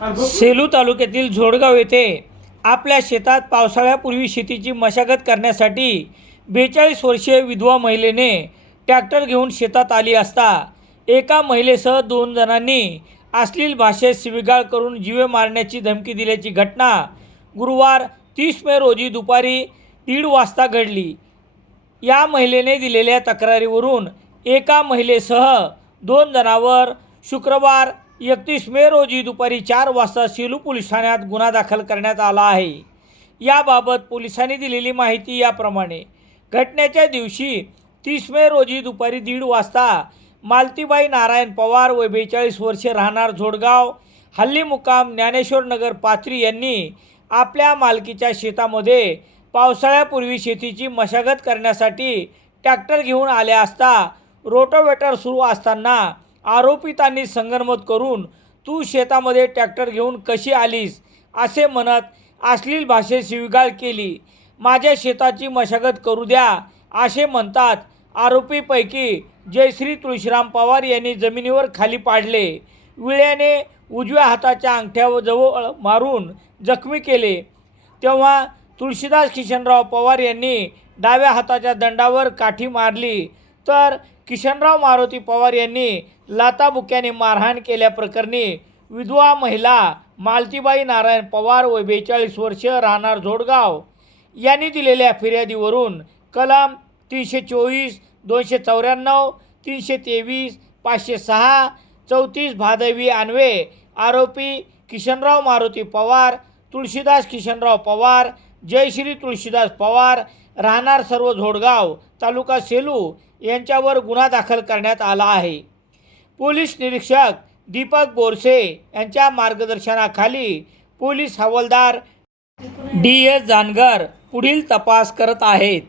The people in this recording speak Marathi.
सेलू तालुक्यातील झोडगाव येथे आपल्या शेतात पावसाळ्यापूर्वी शेतीची मशागत करण्यासाठी बेचाळीस वर्षीय विधवा महिलेने ट्रॅक्टर घेऊन शेतात आली असता एका महिलेसह दोन जणांनी अश्लील भाषेत शिवीगाळ करून जीवे मारण्याची धमकी दिल्याची घटना गुरुवार तीस मे रोजी दुपारी दीड वाजता घडली. या महिलेने दिलेल्या तक्रारीवरून एका महिलेसह दोन जणांवर शुक्रवार एकतीस मे रोजी दुपारी चार वाजता सेलू पोलीस ठाण्यात गुन्हा दाखल करण्यात आला आहे. याबाबत पोलिसांनी दिलेली माहिती याप्रमाणे घटनेच्या दिवशी तीस मे रोजी दुपारी दीड वाजता मालतीबाई नारायण पवार व बेचाळीस वर्षे राहणार झोडगाव हल्ली मुक्काम ज्ञानेश्वर नगर पाथरी यांनी आपल्या मालकीच्या शेतामध्ये पावसाळ्यापूर्वी शेतीची मशागत करण्यासाठी ट्रॅक्टर घेऊन आले असता रोटोवेटर सुरू असताना आरोपितांनी संगनमत करून तू शेतामध्ये ट्रॅक्टर घेऊन कशी आलीस असे म्हणत अश्लील भाषेत शिवीगाळ केली. माझ्या शेताची मशागत करू द्या असे म्हणतात आरोपीपैकी जयश्री तुळशीराम पवार यांनी जमिनीवर खाली पाडले. विळ्याने उजव्या हाताच्या अंगठ्याजवळ मारून जखमी केले. तेव्हा तुळशीदास किशनराव पवार यांनी डाव्या हाताच्या दंडावर काठी मारली. तर किशनराव मारुती पवार यांनी लाताबुक्याने मारहाण केल्याप्रकरणी विधवा महिला मालतीबाई नारायण पवार व बेचाळीस वर्ष राहणार झोडगाव यांनी दिलेल्या फिर्यादीवरून कलम तीनशे चोवीस दोनशे चौऱ्याण्णव तीनशे तेवीस पाचशे सहा चौतीस भादवी अन्वे आरोपी किशनराव मारुती पवार तुळशीदास किशनराव पवार जयश्री तुळशीदास पवार राहणार सर्व झोडगाव तालुका सेलू यांच्यावर गुन्हा दाखल करण्यात आला आहे. पोलीस निरीक्षक दीपक बोरसे यांच्या मार्गदर्शनाखाली पोलीस हवालदार डी एस जानगर पुढील तपास करत आहेत.